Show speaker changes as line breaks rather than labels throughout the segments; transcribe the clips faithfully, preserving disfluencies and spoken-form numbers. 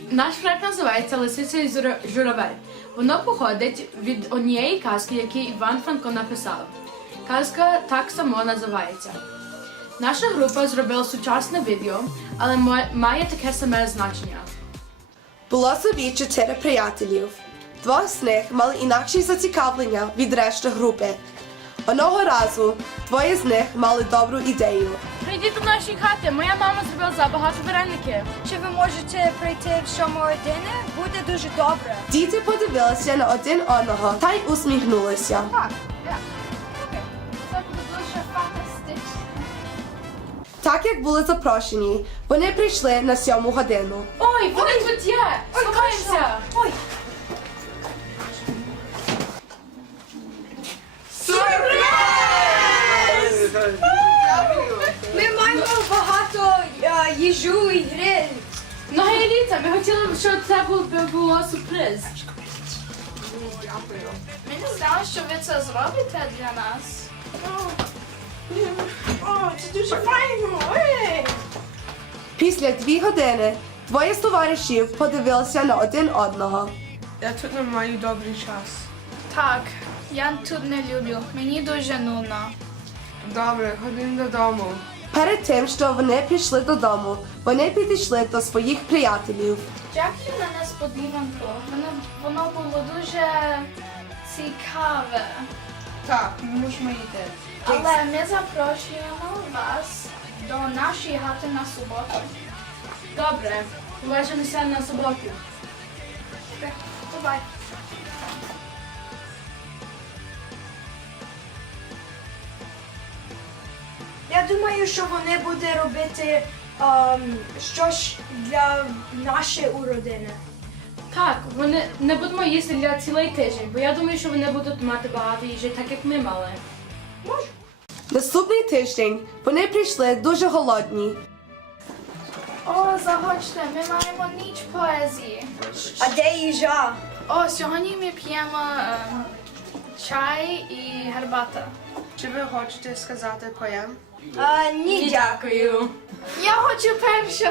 Наш проект називається «Лисиця і журавель». Воно походить від однієї казки, яку Іван Франко написав. Казка так само називається. Наша група зробила сучасне відео, але має таке саме значення.
Було собі чотири приятелів. Двох з них мали інакші зацікавлення від решти групи. Одного разу двоє з них мали добру ідею.
Прийдіть до нашої хати, моя мама зробила забагато вареників.
Чи ви можете прийти в сьому години? Буде дуже добре.
Діти подивилися на один одного та й усміхнулися.
Так, так. Це буде дуже фантастично.
Так як були запрошені, вони прийшли на сьому годину.
Ой, вони тут є! Сховаємося!
Ой! Ми маємо багато е, їжу і гри.
Ну, Гейліця, ми хотіли, щоб це було, було сюрприз.
Ми не знали, що ви це зробите для нас. О, це дуже файно! Ей!
Після дві години двоє з товаришів подивилися на один одного.
Я тут не маю добрий час.
Так, я тут не люблю. Мені дуже нудно.
Добре, ходімо додому.
Перед тим, що вони пішли додому, вони підійшли до своїх приятелів.
Дякую на несподіванку. Воно, воно було дуже цікаве.
Так, ми мусимо йти.
Але ми запрошуємо вас до нашої хати на суботу.
Добре, побачимося на суботу.
Бувай.
Я думаю, що вони будуть робити ем, щось для нашої уродини.
Так, вони не будемо їсти для цілий тиждень, бо я думаю, що вони будуть мати багато їжі, так як ми мали.
Наступний тиждень вони прийшли дуже голодні.
О, заходьте, ми маємо ніч поезії.
А де їжа?
О, сьогодні ми п'ємо ем, чай і гарбата.
Чи ви хочете сказати поєм?
А, ні,
Дякую.
Я хочу перша.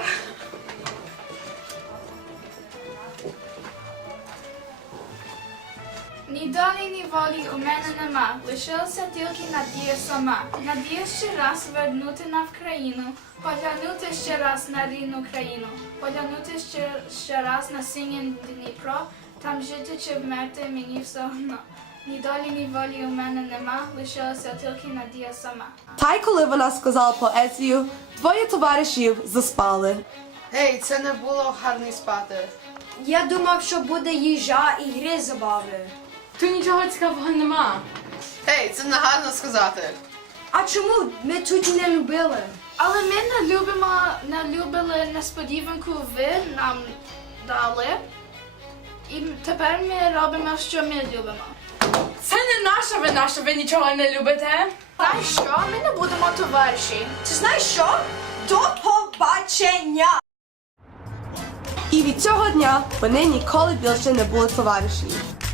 Ні долі, ні волі у мене нема. Лишилася тільки надія сама. Надія ще раз вернути на Вкраїну. Поглянути ще раз на рідну країну. Поглянути ще, ще раз на синє Дніпро. Там жити чи вмерти мені все одно. Ні долі, ні волі у мене нема. Лишилася тільки надія сама.
Та й коли вона сказала поезію, двоє товаришів заспали.
Гей, це не було гарно спати.
Я думав, що буде їжа і гри забави.
Тут нічого цікавого нема.
Гей, це не гарно сказати.
А чому ми тут і не любили?
Але ми не любимо, не любили несподіванку, ви нам дали. І тепер ми робимо, що ми любимо.
Це не наша вина, що ви нічого не любите.
Знаєш що? Ми не будемо товариші.
Ти знаєш що? До побачення!
І від цього дня вони ніколи більше не були товариші.